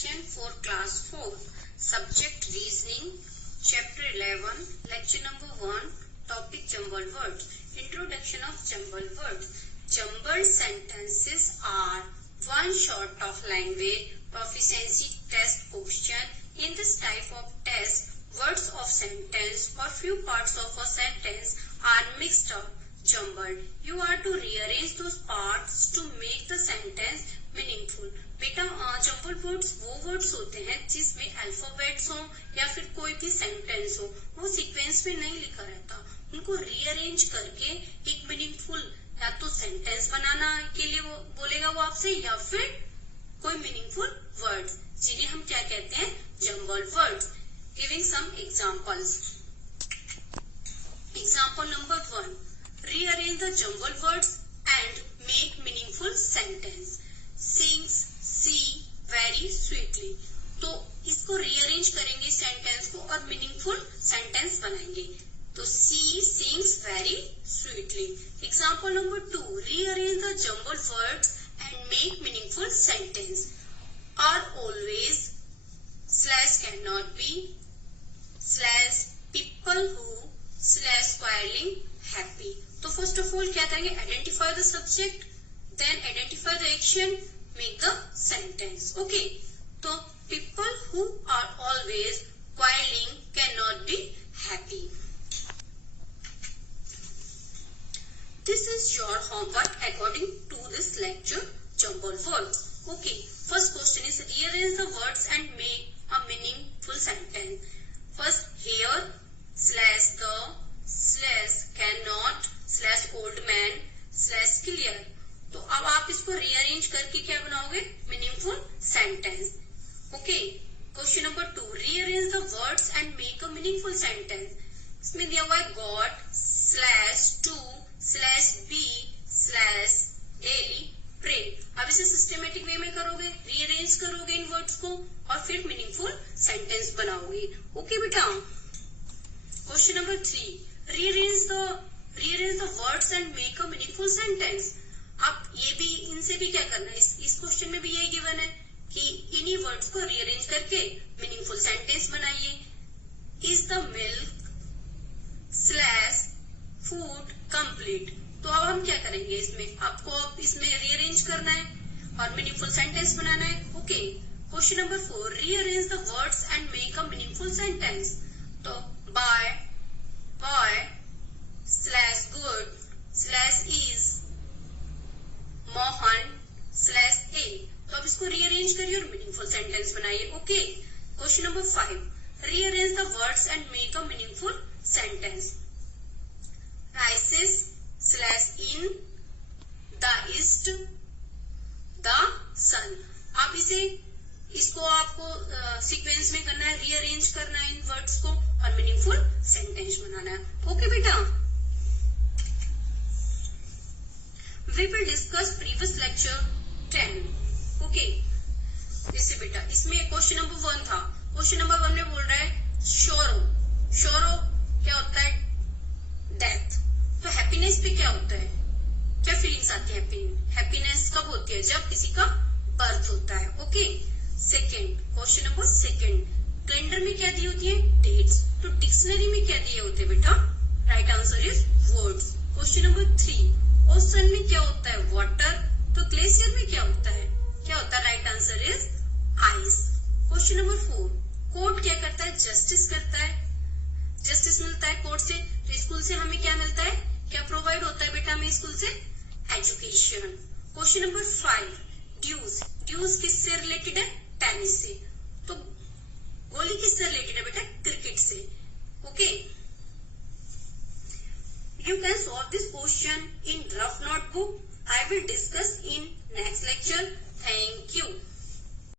Introduction for Class 4th, Subject Reasoning, Chapter 11, Lecture number 1, Topic Jumbled Words. Introduction of Jumbled Words. Jumbled sentences are one sort of language proficiency test question. In this type of test, words of sentence or few parts of a sentence are mixed up, jumbled. You are to rearrange those parts to make the sentence meaningful. बेटा jumble words वो वर्ड्स होते हैं जिसमें अल्फाबेट्स हो या फिर कोई भी सेंटेंस हो, वो सीक्वेंस में नहीं लिखा रहता. उनको रीअरेंज करके एक मीनिंगफुल या तो सेंटेंस बनाना के लिए वो बोलेगा वो आपसे, या फिर कोई मीनिंगफुल वर्ड्स जिन्हें हम क्या कहते हैं, jumble words. Giving some examples. Example number 1, rearrange the jumble words and make meaningful sentence. Sings, see very sweetly. तो इसको रीअरेंज करेंगे सेंटेंस को और मीनिंगफुल सेंटेंस बनाएंगे. तो she sings very sweetly. Example number 2, rearrange the jumble words and make meaningful sentence. Are always / cannot be / people who / quarreling happy. तो first of all क्या करेंगे, identify the subject, then identify the action, make the sentence. Okay, so people who are always quarreling cannot be happy. This is your homework according to this lecture, jumbled words. Okay, first question is rearrange the words and make a meaningful sentence. First, here / the / cannot / old man / clear. तो अब आप इसको रीअरेंज करके क्या बनाओगे, meaningful sentence. Okay, question number 2, rearrange the words and make a meaningful sentence. इसमें दिया हुआ है God /to /be /daily pray. अब इसे सिस्टमेटिक वे में करोगे, रीअरेंज करोगे इन वर्ड्स को और फिर मीनिंगफुल सेंटेंस बनाओगे. ओके बेटा. Question number 3, rearrange the words and make a meaningful sentence. अब ये भी इनसे भी क्या करना है, इस क्वेश्चन में भी यही गिवन है कि इन्हीं वर्ड्स को रीअरेंज करके मीनिंगफुल सेंटेंस बनाइए. Is the milk / food complete. तो अब हम क्या करेंगे, इसमें आपको अब इसमें रीअरेंज करना है और मीनिंगफुल सेंटेंस बनाना है. Okay, question number 4, rearrange the words and make a meaningful sentence. तो by /good /is Mohan /a. तो अब इसको रीअरेंज करिए और मीनिंगफुल सेंटेंस बनाइए. Okay, question number 5, rearrange the words and make a meaningful sentence. Rises /in the east the sun. आप इसको आपको सीक्वेंस में करना है, रीअरेंज करना है इन वर्ड्स को और मीनिंगफुल सेंटेंस बनाना है. ओके बेटा. We will discuss previous lecture 10. Okay. जैसे बेटा इसमें क्वेश्चन नंबर 1 था. क्वेश्चन नंबर 1 में बोल रहा है शोरो क्या होता है, डेथ. तो हैप्पीनेस पे क्या होता है, क्या फीलिंग्स आती है. हैप्पीनेस कब होती है, जब किसी का बर्थ होता है. ओके. सेकंड, क्वेश्चन नंबर 2, कैलेंडर में क्या दी होती है, डेट्स. तो डिक्शनरी में क्या दिए होते हैं बेटा, right answer is words. Question number 3, ओशन में क्या होता है, वाटर. तो ग्लेशियर में क्या होता है, right answer is ice. Question number 4, कोर्ट क्या करता है, जस्टिस करता है. जस्टिस मिलता है कोर्ट से. तो स्कूल से हमें क्या मिलता है, क्या प्रोवाइड होता है बेटा हमें स्कूल से, एजुकेशन. क्वेश्चन नंबर 5, ड्यूज किससे रिलेटेड है, टेनिस से. तो गोली किससे रिलेटेड है बेटा, क्रिकेट से. Okay. You can solve this question in rough notebook. I will discuss in next lecture. Thank you.